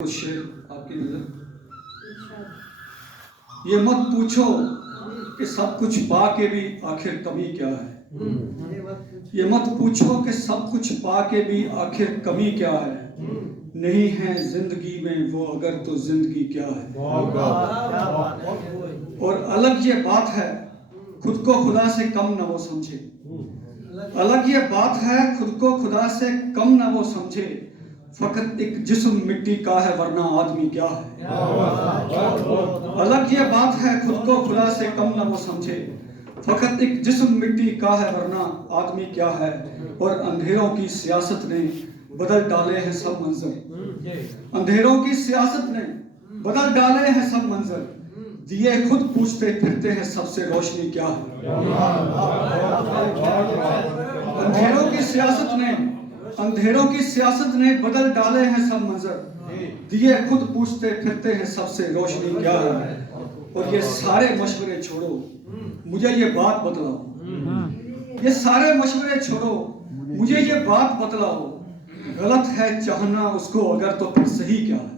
कुछ शेर आपकी नजर। ये मत पूछो कि सब कुछ पा के भी आखिर कमी क्या है। ये मत पूछो कि सब कुछ पा के भी आखिर कमी क्या है। नहीं है जिंदगी में वो अगर तो जिंदगी क्या है। और अलग ये बात है खुद को खुदा से कम ना वो समझे। अलग ये बात है खुद को खुदा से कम ना वो समझे। फकत एक जिस्म मिट्टी का है वरना आदमी क्या है। अलग ये बात है खुद को खुदा से कम ना वो समझे। फकत एक जिस्म मिट्टी का है वरना आदमी क्या है। और अंधेरों की सियासत ने बदल डाले हैं सब मंजर। अंधेरों की सियासत ने बदल डाले हैं सब मंजर। दिए खुद पूछते फिरते हैं सबसे रोशनी क्या है। अंधेरों की सियासत ने बदल डाले हैं सब मंजर। दिए खुद पूछते फिरते हैं सबसे रोशनी क्या है। और ये सारे मशवरे छोड़ो मुझे ये बात बतलाओ। ये सारे मशवरे छोड़ो मुझे ये बात बतलाओ। गलत है चाहना उसको अगर तो फिर सही क्या है।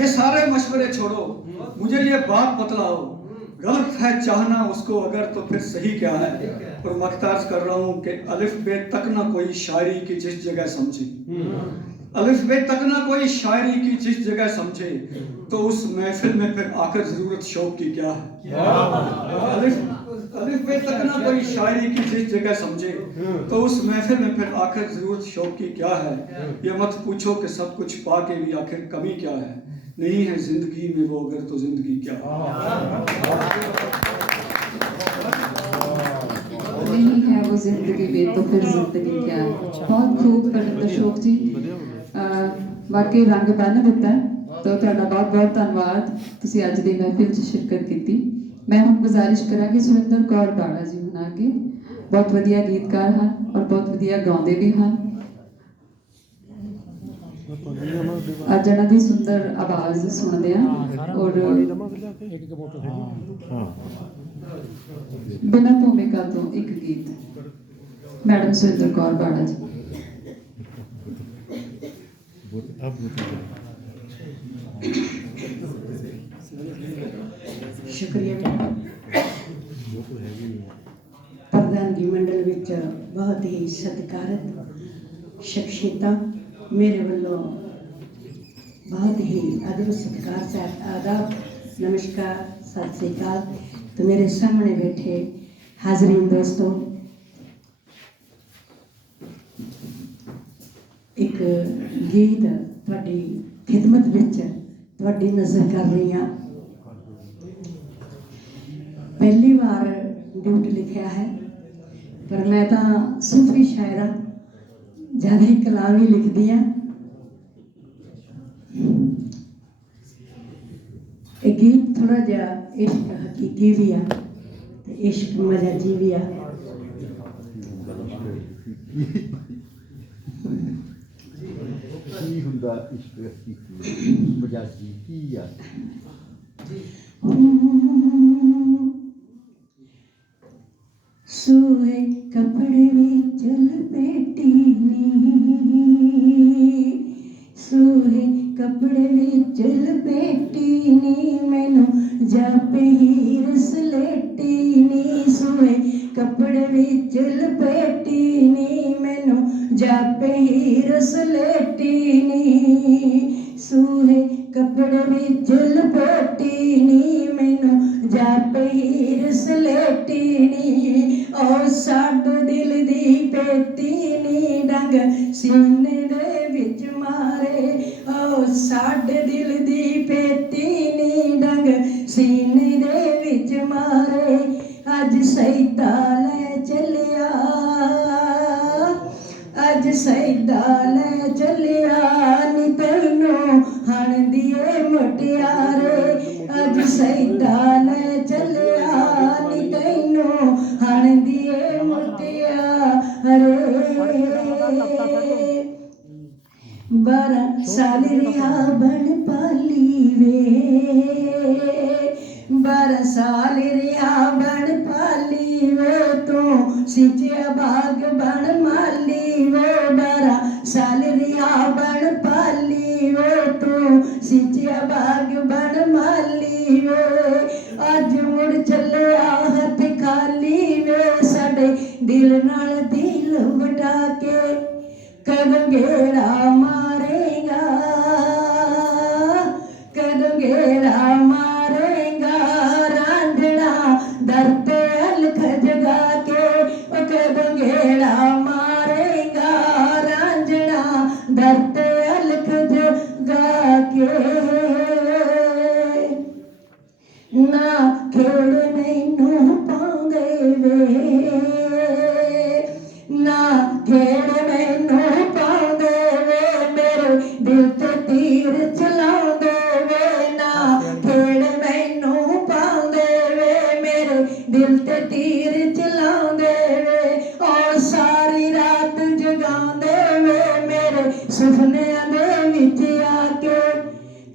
ये सारे मशवरे छोड़ो मुझे ये बात बतलाओ। गलत है चाहना उसको अगर तो फिर सही क्या है। और मख्तार कर रहा हूँ कि अलिफ बे तक ना कोई शायरी की जिस जगह समझे। अलिफ बे तक ना कोई शायरी की जिस जगह समझे। तो उस महफिल में फिर आकर जरूरत शौक की क्या है। अलिफ बे तक ना कोई शायरी की जिस जगह समझे। तो उस महफिल में फिर आकर जरूरत शौक की क्या है। ये मत पूछो कि सब कुछ पा के भी आखिर कमी क्या है। नहीं है जिंदगी में वो अगर तो जिंदगी क्या नहीं है वो जिंदगी में तो फिर जिंदगी क्या है। बहुत खूब परमिंदर अशोक जी वाकई रंग बन दिता है। तो ਤੁਹਾਡਾ बहुत बहुत धन्यवाद ਤੁਸੀਂ ਅੱਜ ਦੀ ਮਹਿਫਿਲ 'ਚ ਸ਼ਿਰਕਤ ਕੀਤੀ। मैं ਹੁਣ ਗੁਜ਼ਾਰਿਸ਼ ਕਰਾਂਗੀ ਸੁਰਿੰਦਰ ਕੌਰ ਬਾੜਾ ਜੀ ਹੁਣ ਅੱਗੇ ਬਹੁਤ ਵਧੀਆ ਗੀਤਕਾਰ ਹਨ ਔਰ ਬਹੁਤ ਵਧੀਆ ਗਾਉਂਦੇ ਵੀ ਹਨ। ਅੱਜ ਇਹਨਾਂ ਦੀ ਸੁੰਦਰ ਆਵਾਜ਼ ਸੁਣਦੇ ਆ ਔਰ ਬਿਨਾਂ ਭੂਮਿਕਾ ਤੋਂ ਇੱਕ ਗੀਤ ਮੈਡਮ ਸੁਰਿੰਦਰ ਕੌਰ ਬਾੜਾ ਜੀ। शुक्रिया प्रधानगी मंडल विच बहुत ही सत्कारत शख्सियतां मेरे वालों बहुत ही आदर सत्कार से आदाब नमस्कार सत श्री अकाल। तो मेरे सामने बैठे हाजरीन दोस्तों एक गीत तुहाडी खिदमत विच तुहाडी नज़र कर रही हाँ। पहली बार ड्यूट लिखा है पर मैं तो सूफी शायरा ज़्यादा ही कलाम ही लिखती हाँ। एक गीत थोड़ा जहा इश्क हकीकी भी आ इश्क मजाजी भी आ। सोए कपड़े विच लपेटी नी सोए कपड़े विच लपेटी नी मैनू जापे हीर सलेटी नी। सोए कपड़े विच लपेटी नी मैनू जापे हीर सलेटी नी। सोए कपड़े विच लपेटी नी मैनू जापे हीर सलेटी नी। और साडे दिल दी पेटी नी डंग सीने दे विच मारे। और साडे दिल दी पेटी नी डंग सीने दे विच मारे। अज सईदा ले चलिया अज सईदा ले चलिया नी तैनू हण दिए मुटियारे। अज सईदा ले चलिया नी तैनू हण दिए मुटियारे। 12 साल रिहा बन पाली वे 12 साल रिहा बन पाली वे तू सिंचिया बाग बन माली वे 12 साल रिहा बन पाली वे तू सिंचिया बाग बन माली वे अज मुड़ चलिया हथ खाली वे साडे दिल नाल दिल वटा के कदों गेड़ा मारेगा कदों गेड़ा मारेगा रांझना दर पे अलख जगा के ओ कदों गेड़ा मारेगा रांझना दर पे अलख जगा के ना खेड़ मैनू पाउंदे वे ना खेड़ मैनू पाउंदे वे मेरे दिल ते तीर चलाउंदे वे ना खेड़ मैनू पाउंदे वे मेरे दिल ते तीर चलाउंदे वे और सारी रात जगाउंदे वे मेरे सुपनियां दे विच आके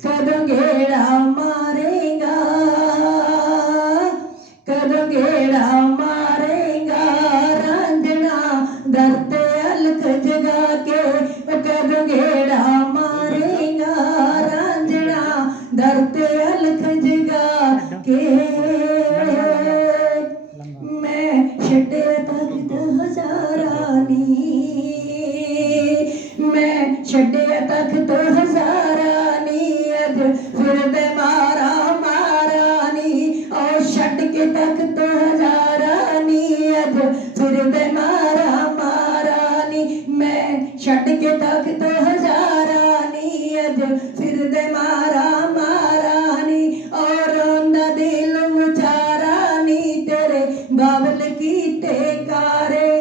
कदों गेड़ा मारेगा कदों गेड़ा मारेगा रांझना दर ते अलख जगा के कदों गेड़ा मारेगा रांझना दर ते अलख जगा के मैं छड्डे तख्त हज़ारां नी मैं छड्डे तख्त हज़ारां नी अज फिरदे मारा मारा नी और छड्ड के तख्त हज़ारां नी अज फिरदे मारा मारा नी मैं छड्ड के तख्त हज़ारां नी अज फिरदे मारा मारा नी और रोंदा दिल मुचारा नी तेरे बाबल कीते कारे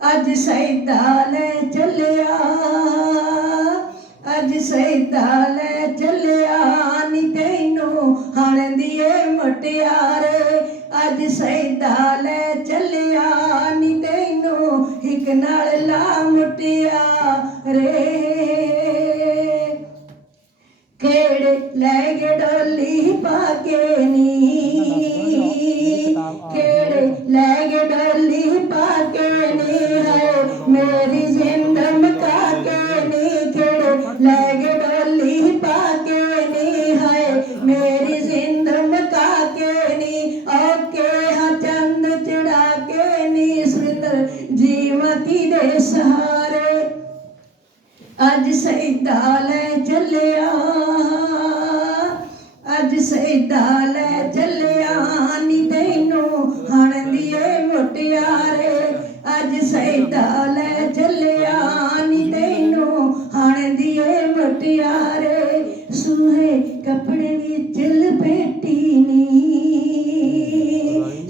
अज सैदा ले चलिया अज सैदा ले चलिया नी तैनू हण दिए मुटियारे अज सैदा ले चलिया नी तैनू हिक नाल ला मुटियारे केड़े लै गए डोली पाके नी केड़े लै गए डोली पाके नी है मेरी जिंद मका के नी केड़े लै गए डोली पाके नी है मेरी जिंद मका के नी ओके हाँ चंद चढ़ा के नी सुंदर जीवती दे सहारे अज सैदा ले चलिया अज सैदा ले चलिया नी तैनू हण दिए मुटियारे अज सैदा ले चलिया नी तैनू हण दिए मुटियारे सूहे कपड़े विच लपेटी नी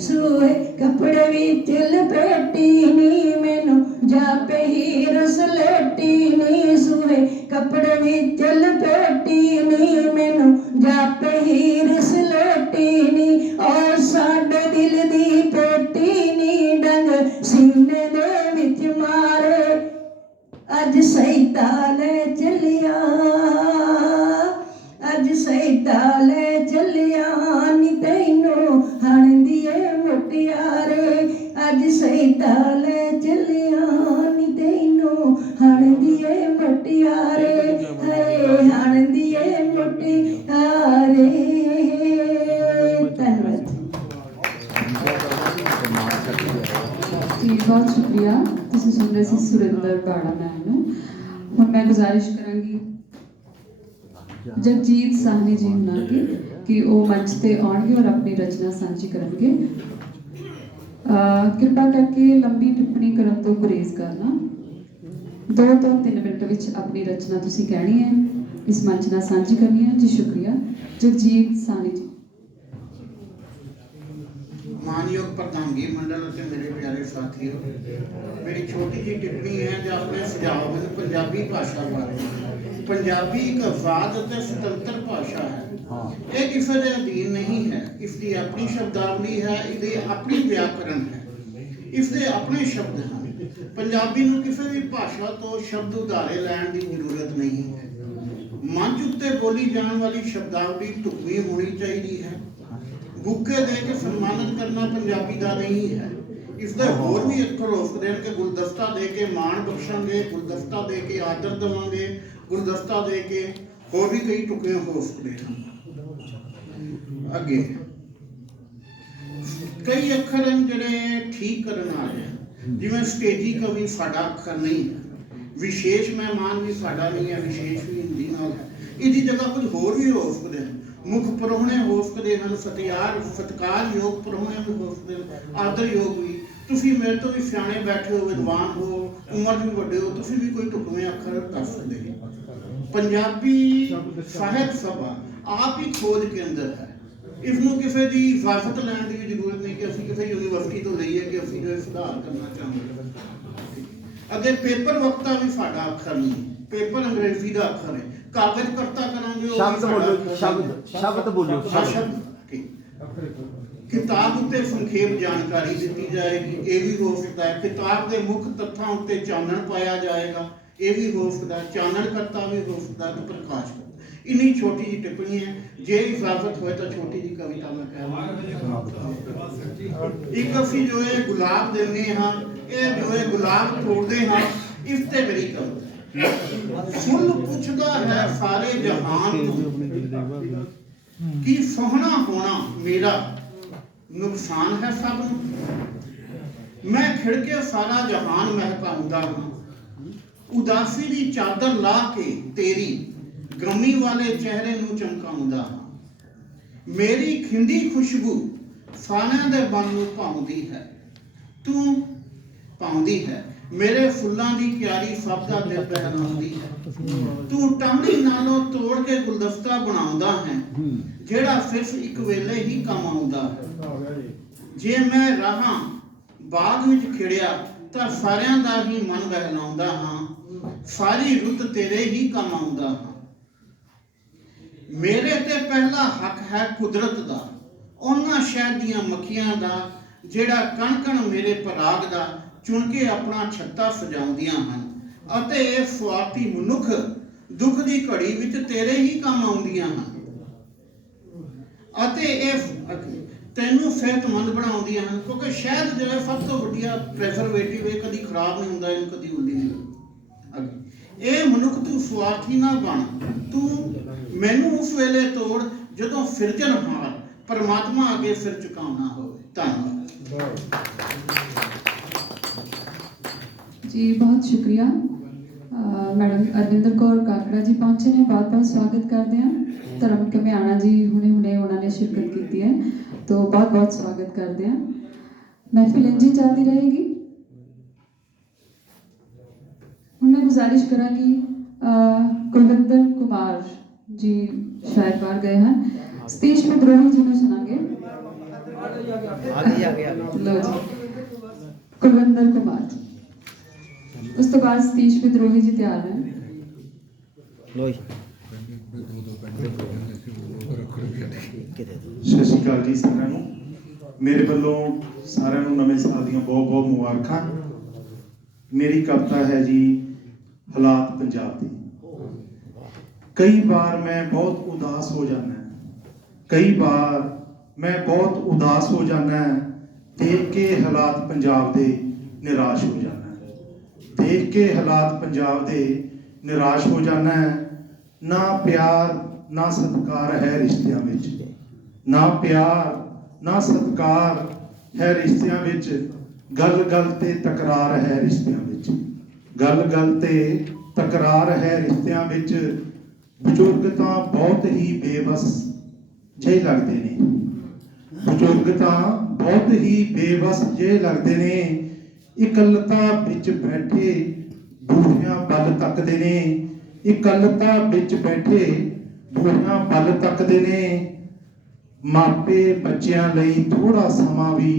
सूहे कपड़े विच लपेटी नी मैनू जापे हीर सलेटी नी सूहे कपड़े विच लपेटी नी मैनू जापे हीर सलेटी नी और साडे दिल दी पेटी नी डंग सीने दे विच मारे अज सैदा ले चलिया अज सैदा ले चलिया नी तैनू हण दिए मुटियारे अज सैदा ले चलिया नी तैनू हण दिए मुटियारे है हण दिए मुटियारे धन्यवाद जी बहुत शुक्रिया तुसीं सुन रहे सी सुरिंदर बाड़ा मैम नूं हुण मैं गुजारिश करांगी जगजीत साहनी जी हुणां की कि वो मंच ते आउणगे और अपनी रचना सांझी करनगे कृपा करके लंबी टिप्पणी करन तो गुरेज करना 2 ਤੋਂ 3 मिनट विच अपनी रचना तुसीं कहनी है इस मंच नाल सांझी करनी है जी शुक्रिया जगजीत साहनी जी मानयोग प्रधानगी मंडल ਅਤੇ ਮੇਰੇ ਪਿਆਰੇ ਸਾਥੀਓ ਮੇਰੀ ਛੋਟੀ ਜਿਹੀ ਟਿੱਪਣੀ ਹੈ ਜਾਂ ਆਪਣੇ ਸੁਝਾਅ ਹਨ ਪੰਜਾਬੀ ਭਾਸ਼ਾ ਬਾਰੇ ਪੰਜਾਬੀ ਇੱਕ ਆਜ਼ਾਦ ਅਤੇ ਸੁਤੰਤਰ ਭਾਸ਼ਾ ਹੈ ਇਹ ਕਿਸੇ ਦੇ ਅਧੀਨ ਨਹੀਂ ਹੈ ਇਸ ਦੀ ਆਪਣੀ ਸ਼ਬਦਾਵਲੀ ਹੈ ਇਹਦੇ ਆਪਣੀ ਵਿਆਕਰਣ ਹੈ ਇਸ ਦੇ ਆਪਣੇ ਸ਼ਬਦ ਹਨ ਪੰਜਾਬੀ ਨੂੰ ਕਿਸੇ ਵੀ ਭਾਸ਼ਾ ਤੋਂ ਸ਼ਬਦ ਉਧਾਰੇ ਲੈਣ ਦੀ ਜ਼ਰੂਰਤ ਨਹੀਂ ਹੈ ਮੰਚ ਉੱਤੇ ਬੋਲੀ ਜਾਣ ਵਾਲੀ ਸ਼ਬਦਾਵਲੀ ਢੁਕਵੀਂ ਹੋਣੀ ਚਾਹੀਦੀ ਹੈ। ਬੁੱਕੇ ਦੇ ਕੇ ਸਨਮਾਨਿਤ ਕਰਨਾ ਪੰਜਾਬੀ ਦਾ ਨਹੀਂ ਹੈ। ਇਸ ਦੇ ਹੋਰ ਵੀ ਅੱਖਰ ਹੋ ਸਕਦੇ ਹਨ ਕਿ ਗੁਲਦਸਤਾ ਦੇ ਕੇ ਮਾਣ ਬਖਸ਼ਾਂਗੇ, ਗੁਲਦਸਤਾ ਦੇ ਕੇ ਆਦਰ ਦੇਵਾਂਗੇ, ਗੁਲਦਸਤਾ ਦੇ ਕੇ ਹੋਰ ਵੀ ਕਈ ਟੁਕੜੇ ਹੋ ਸਕਦੇ ਹਨ। ਅੱਗੇ ਕਈ ਅੱਖਰ ਹਨ ਜਿਹੜੇ ਠੀਕ ਕਰਨ ਵਾਲੇ ਹਨ, ਜਿਵੇਂ ਸਟੇਜੀ ਕਵੀ ਸਾਡਾ ਅੱਖਰ ਨਹੀਂ ਹੈ, ਵਿਸ਼ੇਸ਼ ਮਹਿਮਾਨ ਵੀ ਸਾਡਾ ਨਹੀਂ ਹੈ, ਵਿਸ਼ੇਸ਼ ਵੀ ਹਿੰਦੀ ਨਾਲ ਹੈ। ਇਹਦੀ ਜਗ੍ਹਾ ਕੁਝ ਹੋਰ ਵੀ ਹੋ ਸਕਦੇ ਹਨ। ਮੁੱਖ ਪ੍ਰਾਹੁਣੇ ਹੋ ਸਕਦੇ ਹਨ, ਸਤਿਕਾਰਯੋਗ ਪ੍ਰਾਹੁਣੇ ਵੀ ਹੋ ਸਕਦੇ ਹਨ, ਆਦਰਯੋਗ ਵੀ। ਤੁਸੀਂ ਮੇਰੇ ਤੋਂ ਵੀ ਸਿਆਣੇ ਬੈਠੇ ਹੋ, ਵਿਦਵਾਨ ਹੋ, ਉਮਰ ਵੀ ਵੱਡੇ ਹੋ, ਤੁਸੀਂ ਵੀ ਕੋਈ ਢੁਕਵੇਂ ਅੱਖਰ ਕਰ ਸਕਦੇ ਹੋ। ਪੰਜਾਬੀ ਸਾਹਿਤ ਸਭਾ ਆਪ ਹੀ ਖੋਜ ਕੇਂਦਰ ਹੈ। ਇਸ ਨੂੰ ਕਿਸੇ ਦੀ ਇਜਾਜ਼ਤ ਲੈਣ ਦੀ ਵੀ ਜ਼ਰੂਰਤ ਨਹੀਂ ਕਿ ਅਸੀਂ ਕਿਸੇ ਯੂਨੀਵਰਸਿਟੀ ਤੋਂ ਲਈਏ ਕਿ ਅਸੀਂ ਜੋ ਸੁਧਾਰ ਕਰਨਾ ਚਾਹੁੰਦੇ। ਅੱਗੇ ਪੇਪਰ ਵਕਤਾ ਵੀ ਸਾਡਾ ਅੱਖਰ ਨਹੀਂ, ਪੇਪਰ ਅੰਗਰੇਜ਼ੀ ਦਾ ਅੱਖਰ ਹੈ। ਕਾਗਜ਼ ਕਰਤਾ ਕਰਾਂਗੇ ਉਹ ਸ਼ਬਦ ਬੋਲੋ, ਸ਼ਬਦ ਬੋਲੋ। ਕਿਤਾਬ ਉੱਤੇ ਸੰਖੇਪ ਜਾਣਕਾਰੀ ਦਿੱਤੀ ਜਾਏਗੀ, ਇਹ ਵੀ ਹੋ ਸਕਦਾ ਹੈ। ਕਿਤਾਬ ਦੇ ਮੁੱਖ ਤੱਥਾਂ ਉੱਤੇ ਚਾਨਣ ਪਾਇਆ ਜਾਏਗਾ, ਇਹ ਵੀ ਹੋ ਸਕਦਾ ਹੈ। ਚਾਨਣ ਕਰਤਾ ਵੀ ਹੋ ਸਕਦਾ ਹੈ ਤੇ ਪ੍ਰਕਾਸ਼ ਕਰਤਾ। ਇੰਨੀ ਛੋਟੀ ਜਿਹੀ ਟਿੱਪਣੀ ਹੈ। ਜੇ ਇਜਾਜ਼ਤ ਹੋਏ ਤਾਂ ਛੋਟੀ ਜਿਹੀ ਕਵਿਤਾ ਮੈਂ ਕਹਿ। ਇੱਕ ਅਸੀਂ ਜੋ ਇਹ ਗੁਲਾਬ ਦਿੰਦੇ ਹਾਂ, ਇਹ ਜੋ ਇਹ ਗੁਲਾਬ ਤੋੜਦੇ ਹਾਂ, ਇਸ ਤੇ ਮੇਰੀ ਕਵਿਤਾ। ਫੁੱਲ ਪੁੱਛਦਾ ਹੈ ਸਾਰੇ ਜਹਾਨ ਤੋਂ ਕਿ ਸੋਹਣਾ ਹੋਣਾ ਮੇਰਾ ਨੁਕਸਾਨ ਹੈ ਸਭ ਨੂੰ। ਮੈਂ ਖਿੜਕੇ ਸਾਰਾ ਜਹਾਨ ਮਹਿਕਾਉਂਦਾ ਹਾਂ, ਉਦਾਸੀ ਦੀ ਚਾਦਰ ਲਾ ਕੇ ਤੇਰੀ ਗਮੀ ਵਾਲੇ ਚਿਹਰੇ ਨੂੰ ਚਮਕਾਉਂਦਾ ਹਾਂ। ਮੇਰੀ ਖਿੰਡੀ ਖੁਸ਼ਬੂ ਸਾਰਿਆਂ ਦੇ ਮਨ ਨੂੰ ਭਾਉਂਦੀ ਹੈ, ਤੂੰ ਪਾਉਂਦੀ ਹੈ। ਮੇਰੇ ਫੁੱਲਾਂ ਦੀ ਕਿਆਰੀ ਸਭ ਦਾ ਦਿਲ ਬਹਿਲਾਉਂਦੀ ਹੈ। ਤੂੰ ਟਾਹਣੀ ਨਾਲੋਂ ਤੋੜ ਕੇ ਗੁਲਦਸਤਾ ਬਣਾਉਂਦਾ ਹੈ, ਜਿਹੜਾ ਸਿਰਫ ਇੱਕ ਵੇਲੇ ਹੀ ਕੰਮ ਆਉਂਦਾ ਹੈ। ਜੇ ਮੈਂ ਰਾਹਾਂ ਬਾਗ ਵਿੱਚ ਖਿੜਿਆ ਤਾਂ ਸਾਰਿਆਂ ਦਾ ਹੀ ਮਨ ਬਹਿਲਾਉਂਦਾ ਹਾਂ, ਸਾਰੀ ਰੁੱਤ ਤੇਰੇ ਹੀ ਕੰਮ ਆਉਂਦਾ ਹਾਂ। ਮੇਰੇ ਤੇ ਪਹਿਲਾ ਹੱਕ ਹੈ ਕੁਦਰਤ ਦਾ, ਉਹਨਾਂ ਸ਼ਹਿਦ ਦੀਆਂ ਮੱਖੀਆਂ ਦਾ, ਜਿਹੜਾ ਕਣ ਕਣ ਮੇਰੇ ਪਰਾਗ ਦਾ ਚੁਣ ਕੇ ਆਪਣਾ ਛੱਤਾ ਸਜਾਉਂਦੀਆਂ ਹਨ। ਅਤੇ ਇਹ ਸਵਾਰਥੀ ਮਨੁੱਖ ਦੁੱਖ ਦੀ ਘੜੀ ਵਿੱਚ ਤੇਰੇ ਹੀ ਕੰਮ ਆਉਂਦੀਆਂ ਹਨ। ਅਤੇ ਇਹ ਤੈਨੂੰ ਸਿਹਤਮੰਦ ਬਣਾਉਂਦੀਆਂ ਹਨ, ਕਿਉਂਕਿ ਸ਼ਹਿਦ ਜਿਹੜਾ ਸਭ ਤੋਂ ਵੱਡੀਆ ਪ੍ਰੈਜ਼ਰਵੇਟਿਵ ਹੈ, ਕਦੀ ਖਰਾਬ ਨਹੀਂ ਹੁੰਦਾ, ਇਹਨੂੰ ਕਦੀ ਉੱਲੀ ਨਹੀਂ ਹੁੰਦੀ। ਇਹ ਮਨੁੱਖ ਤੂੰ ਸਵਾਰਥੀ ਨਾ ਬਣ, ਤੂੰ ਮੈਨੂੰ ਉਸ ਵੇਲੇ ਤੋੜ ਜਦੋਂ ਸਿਰਜਣਹਾਰ ਪਰਮਾਤਮਾ ਅੱਗੇ ਸਿਰ ਝੁਕਾਉਣਾ ਹੋਵੇ। ਧੰਨਵਾਦ ਜੀ, ਬਹੁਤ ਸ਼ੁਕਰੀਆ। ਮੈਡਮ ਅਰਵਿੰਦਰ ਕੌਰ ਕਾਕੜਾ ਜੀ ਪਹੁੰਚੇ ਨੇ, ਬਹੁਤ ਬਹੁਤ ਸਵਾਗਤ ਕਰਦੇ ਹਾਂ। ਧਰਮ ਘਮਿਆਣਾ ਜੀ ਹੁਣੇ ਉਹਨਾਂ ਨੇ ਸ਼ਿਰਕਤ ਕੀਤੀ ਹੈ, तो बहुत बहुत स्वागत करते हैं। महफिल इंजी चलती रहेगी। हूँ मैं गुजारिश करांगी कुलविंदर कुमार जी शायद बाहर गए हैं, सतीश विद्रोही जी ने सुनांगे। लो जी, कुलविंदर कुमार, उस तो बाद सतीश विद्रोही जी तैयार हैं। लो ਸਤਿ ਸ਼੍ਰੀ ਅਕਾਲ ਜੀ ਸਾਰਿਆਂ ਨੂੰ। ਮੇਰੇ ਵੱਲੋਂ ਸਾਰਿਆਂ ਨੂੰ ਨਵੇਂ ਸਾਲ ਦੀਆਂ ਬਹੁਤ ਬਹੁਤ ਮੁਬਾਰਕਾਂ। ਮੇਰੀ ਕਵਿਤਾ ਹੈ ਜੀ ਹਾਲਾਤ ਪੰਜਾਬ ਦੀ। ਕਈ ਵਾਰ ਮੈਂ ਬਹੁਤ ਉਦਾਸ ਹੋ ਜਾਂਦਾ, ਕਈ ਵਾਰ ਮੈਂ ਬਹੁਤ ਉਦਾਸ ਹੋ ਜਾਂਦਾ, ਦੇਖ ਕੇ ਹਾਲਾਤ ਪੰਜਾਬ ਦੇ ਨਿਰਾਸ਼ ਹੋ ਜਾਂਦਾ, ਦੇਖ ਕੇ ਹਾਲਾਤ ਪੰਜਾਬ ਦੇ ਨਿਰਾਸ਼ ਹੋ ਜਾਂਦਾ। ਨਾ ਪਿਆਰ ਨਾ ਸਤਿਕਾਰ ਹੈ ਰਿਸ਼ਤਿਆਂ ਵਿੱਚ, ਨਾ ਪਿਆਰ ਨਾ ਸਤਿਕਾਰ ਹੈ ਰਿਸ਼ਤਿਆਂ ਵਿੱਚ। ਗੱਲ ਗੱਲ ਤੇ ਤਕਰਾਰ ਹੈ ਰਿਸ਼ਤਿਆਂ ਵਿੱਚ, ਗੱਲ ਗੱਲ ਤੇ ਤਕਰਾਰ ਹੈ ਰਿਸ਼ਤਿਆਂ ਵਿੱਚ। ਬਜ਼ੁਰਗ ਤਾਂ ਬਹੁਤ ਹੀ ਬੇਬਸ ਜਿਹੇ ਲੱਗਦੇ ਨੇ, ਬਜ਼ੁਰਗ ਤਾਂ ਬਹੁਤ ਹੀ ਬੇਬਸ ਜਿਹੇ ਲੱਗਦੇ ਨੇ। ਇਕੱਲਤਾ ਵਿੱਚ ਬੈਠੇ ਬੂਹਿਆਂ ਵੱਲ ਤੱਕਦੇ ਨੇ, ਇਕੱਲਤਾ ਵਿੱਚ ਬੈਠੇ ਬੂਹਿਆਂ ਵੱਲ ਤੱਕਦੇ ਨੇ। ਮਾਪੇ ਬੱਚਿਆਂ ਲਈ ਥੋੜਾ ਸਮਾਂ ਵੀ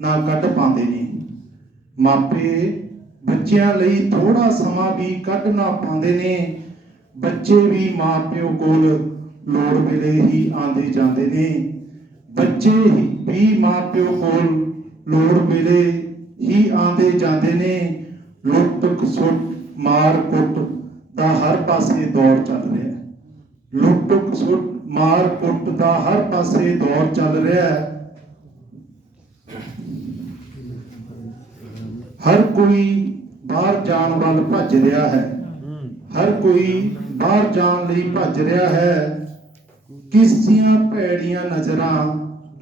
ਨਾ ਕੱਢ ਪਾਉਂਦੇ ਨੇ, ਮਾਪੇ ਬੱਚਿਆਂ ਲਈ ਥੋੜਾ ਸਮਾਂ ਵੀ ਕੱਢ ਨਾ ਪਾਉਂਦੇ ਨੇ। ਬੱਚੇ ਵੀ ਮਾਂ ਪਿਓ ਕੋਲ ਲੋੜ ਵੇਲੇ ਹੀ ਆਉਂਦੇ ਜਾਂਦੇ ਨੇ, ਬੱਚੇ ਵੀ ਮਾਂ ਪਿਓ ਕੋਲ ਲੋੜ ਵੇਲੇ ਹੀ ਆਉਂਦੇ ਜਾਂਦੇ ਨੇ। ਲੁੱਟ ਖਸੁੱਟ ਮਾਰ ਕੁੱਟ ਦਾ ਹਰ ਪਾਸੇ ਦੌਰ ਚੱਲ ਰਿਹਾ, ਲੁੱਟ ਖਸੁੱਟ ਮਾਰ ਕੁੱਟ ਦਾ ਹਰ ਪਾਸੇ ਦੌਰ ਚੱਲ ਰਿਹਾ ਹੈ। ਹਰ ਕੋਈ ਬਾਹਰ ਜਾਣ ਵੱਲ ਭੱਜ ਰਿਹਾ ਹੈ, ਹਰ ਕੋਈ ਬਾਹਰ ਜਾਣ ਲਈ ਭੱਜ ਰਿਹਾ ਹੈ। ਕਿਸ ਦੀਆਂ ਭੈੜੀਆਂ ਨਜ਼ਰਾਂ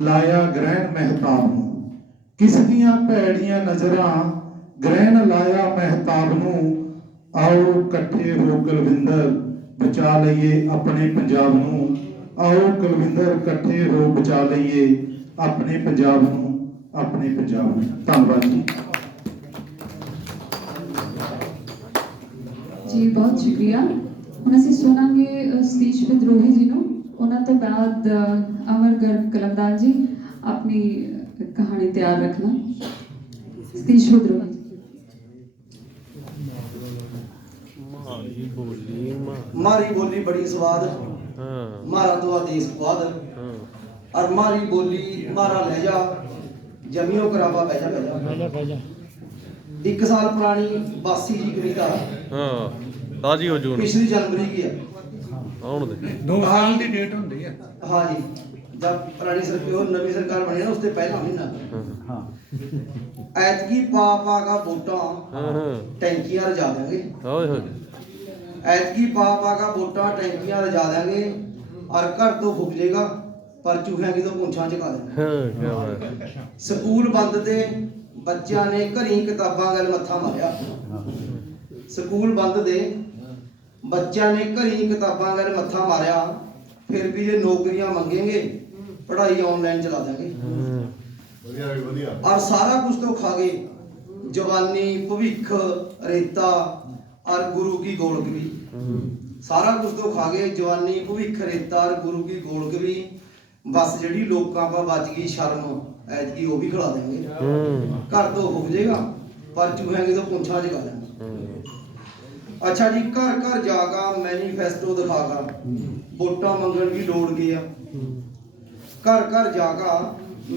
ਲਾਇਆ ਗ੍ਰਹਿਣ ਮਹਿਤਾਬ ਨੂੰ, ਕਿਸ ਦੀਆਂ ਭੈੜੀਆਂ ਨਜ਼ਰਾਂ ਗ੍ਰਹਿਣ ਲਾਇਆ ਮਹਿਤਾਬ ਨੂੰ। ਆਓ ਇਕੱਠੇ ਹੋ ਕੁਲਵਿੰਦਰ ਬਚਾ ਲਈਏ ਆਪਣੇ ਪੰਜਾਬ ਨੂੰ, ਆਓ ਕੁਲਵਿੰਦਰ ਇਕੱਠੇ ਹੋ ਬਚਾ ਲਈਏ ਆਪਣੇ ਪੰਜਾਬ ਨੂੰ, ਆਪਣੇ ਪੰਜਾਬ ਨੂੰ। ਧੰਨਵਾਦ ਜੀ। ਜੀ ਬਹੁਤ ਸ਼ੁਕਰੀਆ। ਹੁਣ ਅਸੀਂ ਸੁਣਾਂਗੇ ਸਤੀਸ਼ ਵਿਦਰੋਹੀ ਜੀ ਨੂੰ। ਉਹਨਾਂ ਤੋਂ ਬਾਅਦ ਅਮਰ ਗਰਗ ਕਲਮਦਾਨ ਜੀ ਆਪਣੀ ਕਹਾਣੀ ਤਿਆਰ ਰੱਖਣਾ। ਸਤੀਸ਼ ਵਿਦਰੋਹੀ ਜੀ। मारी बोली बड़ी स्वाद, मारा दुआ देश स्वाद, और मारी बोली मारा लहजा जमियो करावा बहजा। एक साल पुरानी 82 जी कविता ताजी हो जून पिछली जनवरी की है। आउण दे 2 साल की डेट होती है। हाँ जी, जब पुरानी सरकार नवी सरकार बनी ना उससे पहला महीना ऐतकी पा का वोटा टैंकियां रजा देंगे। ऐतकी पा का वोटा टैंकियां रजा देंगे और घर तो फुक जाएगा पर चूहियां की तो पूंछां चका देंगे। स्कूल बंद थे बच्चों ने घरी किताबां गल मत्था मारिया। स्कूल बंद थे बच्चों ने घरी किताबां गल मत्था मारिया। फिर भी जे नौकरियां मंगेंगे पढ़ाई ऑनलाइन चला देंगे। और सारा कुछ तो खा गए, जवानी भविख रेता और गुरु की गोलक भी। सारा कुछ तो खा गए, जवानी भविख रेता और गुरु की गोलक भी। बस जड़ी लोकां पा बच गई शर्म ऐतकी वो भी खिला देंगे। घर तो हो जाएगा पर चूहियां की तो पूंछां चका देंगे। अच्छा जी, घर घर जागा मैनीफेस्टो दिखागा वोटां मंगण की लोड़ गया। घर घर जागा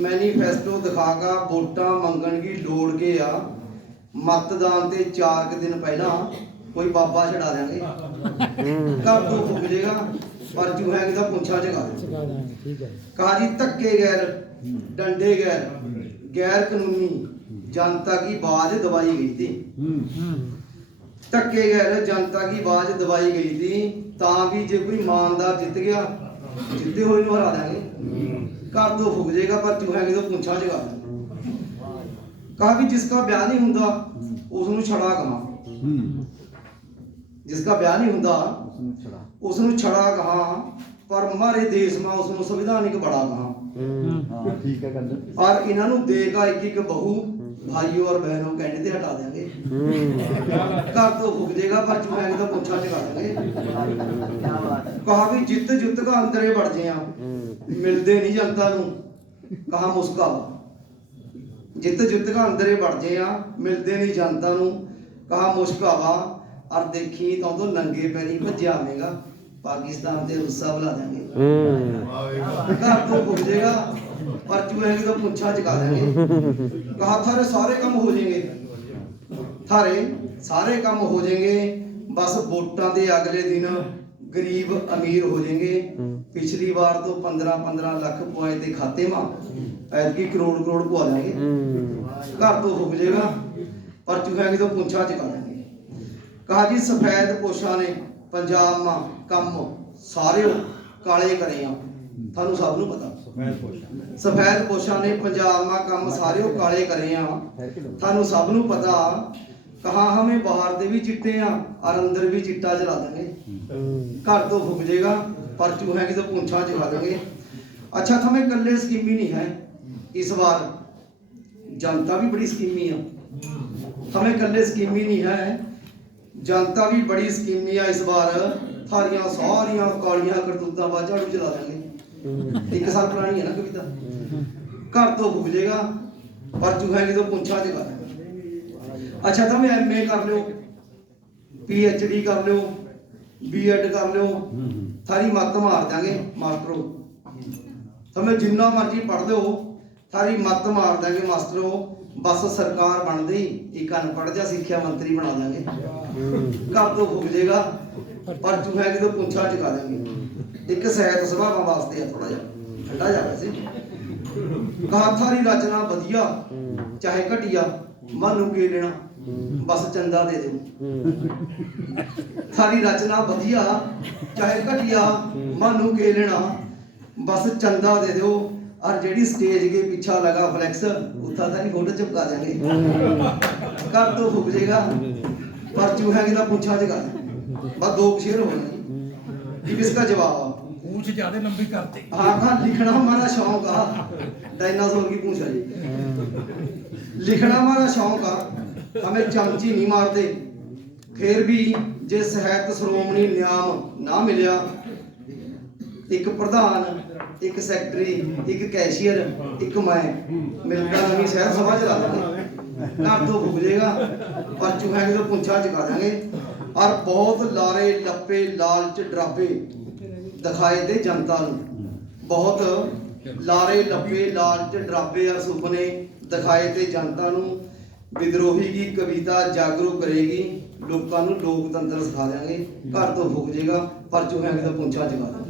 मैनीफेस्टो दिखागा वोटां मंगण की लोड़ गया। मतदान ते 4 दिन पहला कोई बाबा चढ़ा देंगे। घर तो फुक जाएगा पर चूहियां की तो पूंछां चका देंगे। कहा जी धक्के गैर डंडे गैर गैर कानूनी जनता की बाज दबाई गई थी। धक्के गैर जनता की बाज दबाई गई थी तां भी जे कोई ईमानदार जित गया जिते हुए नूं हरा देंगे। घर तो फुक जाएगा पर चूहियां की तो पूंछां चका देंगे। कहा भी जिसका ब्याह नहीं हुंदा उसनूं छड़ा कहां, जिसका ब्याह नहीं हुंदा उसनूं छड़ा कहां पर हमारे देश में उसनूं संविधानिक बड़ा कहां। ठीक है कर और इन्हां नूं देगा एक एक बहू भाइयों और बहनों कहने ते हटा देंगे। घर तो फुक जाएगा पर चूहियां की तो पूंछां चका देंगे। कहा भी जित जुत का अंदरे बढ़ जिया मिलते नहीं जनता नूं कहा मुस्कावा। जित जुत का अंदरे बढ़ जिया मिलते नहीं जनता नूं कहा मुस्कावा। और देखी तो नंगे पैरी भज्या आवेगा पाकिस्तान ते रुस्सा बुला देंगे। घर तो फुक जाएगा पर चूहियां की तो पूंछां चका देंगे। कहा थारे सारे काम हो जाएंगे, थारे सारे काम हो जाएंगे बस वोटां दे अगले दिन गरीब अमीर हो जाएंगे। पिछली बार तो 15-15 लाख पुआए थे खाते में, ऐतकी करोड़ करोड़ पुआ देंगे। घर तो फुक जाएगा पर चूहियां की तो पूंछां चका देंगे। कहा जी सफेद पोशा ने पंजाब में कम सारे काले करे थानू सब नू पता। सफेद पोशा ने पंजाब में कम सारे काले करे थानू सब नू पता। कहा हमें बाहर दे भी चिट्टे हैं और अंदर भी चिट्टा चला देंगे। घर तो फुक जाएगा पर चूहियां की तो पूंछां चला देंगे। अच्छा हमें कल्ले स्कीमी नहीं है इस बार, जनता भी बड़ी स्कीमी है। हमें कल्ले स्कीमी नहीं है, जनता भी बड़ी स्कीमी है इस बार। थारियां सारियां कालियां करतूतां बा झाड़ू चला देंगे। 1 साल पुरानी है ना कविता। घर तो फुक जाएगा पर चूहियां की तो पूंछां चका देंगे। अच्छा तुम MA कर लो, PhD कर लो, B.Ed कर लो, थारी मत मार देंगे मास्टरों। तुम्हें जिन्ना मर्जी पढ़ लो थारी मत मार देंगे मास्टरों। बस सरकार बन गई एक अनपढ़ जा सिक्ख्या मंत्री बना देंगे। घर तो फुक जाएगा पर चूहियां की तो पूंछां चका देंगे। ਇੱਕ ਸਹਿਤ ਸੁਭਾਵਾਂ ਵਾਸਤੇ ਆ, ਥੋੜਾ ਜਿਹਾ ਠੰਡਾ ਜਾ ਵੈਸੇ। ਕਹਾ ਥਾਰੀ ਰਚਨਾ ਵਧੀਆ ਚਾਹੇ ਘਟੀਆ, ਮਨ ਨੂੰ ਕੀ ਲੈਣਾ ਬਸ ਚੰਦਾ ਦੇ ਦਿਓ। ਥਾਰੀ ਰਚਨਾ ਵਧੀਆ ਚਾਹੇ ਘਟੀਆ, ਮਨ ਨੂੰ ਕੀ ਲੈਣਾ ਬਸ ਚੰਦਾ ਦੇ ਦਿਓ। और जेडी स्टेज के पीछा लगा फ्लैक्स उठा तारी फोटो चिपका देंगे, कर तो फूक जाएगा पर चूहे की पूछा जगा बस 2 शेर होने। किसका जवाब? पूछ ज्यादा लंबी करते। हाँ हाँ, लिखना हमारा शौक है, डायनासोर की पूछ है जी। लिखना हमारा शौक है, हमें चमची नहीं मारते। फिर भी जे साहित्य श्रोमणी न्याम ना मिलिया, एक प्रधान, एक सैकटरी, एक कैशियर, एक मैं मिलकर नवी शहर सभा चला देंगे। घर तो फूक जाएगा पर चूहे की तो पूंछा चुका देंगे। और बहुत लारे लप्पे लालच डराबे दिखाए थे जनता नूं, बहुत लारे लप्पे लालच डराबे और सुपने दिखाए थे जनता नूं। विद्रोही की कविता जागरूक करेगी, लोगों नूं लोकतंत्र सिखा देंगे। घर तो फूक जाएगा पर चूहे की तो पूंछा चुका देंगे।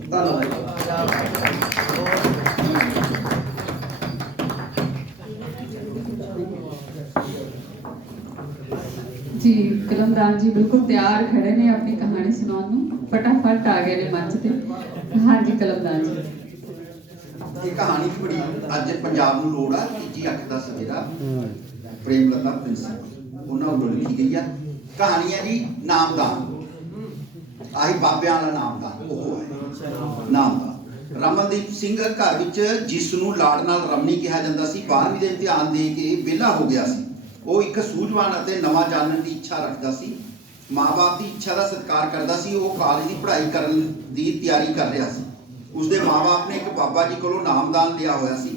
जी कलमदान जी बिल्कुल तैयार खड़े ने अपनी कहानी सुनाने नूं, फटाफट आ गए ने मंच ते। हाँ जी कलमदान जी, ये कहानी बड़ी अज पंजाब नूं लोड़ आ। तीजी अख दा सवेरा प्रेमलता प्रिंस उन्हां वल्लों लिखी गई है। कहानी है जी नामदान। आही बाबियां वाला नामदान ओह है नामदान। रमनदीप सिंह घर विच जिस नूं लाड़ नाल रमनी कहा जांदा सी, 12वीं दे इम्तिहान दे के विहला हो गया सी। वो एक सूझवान अते नवां जानन की इच्छा रखदा सी। माँ बाप की इच्छा का सत्कार करदा सी। वो कॉलेज की पढ़ाई करन दी तैयारी कर रहा सी। उसदे माँ बाप ने एक बाबा जी कोलों नामदान लिया होया सी।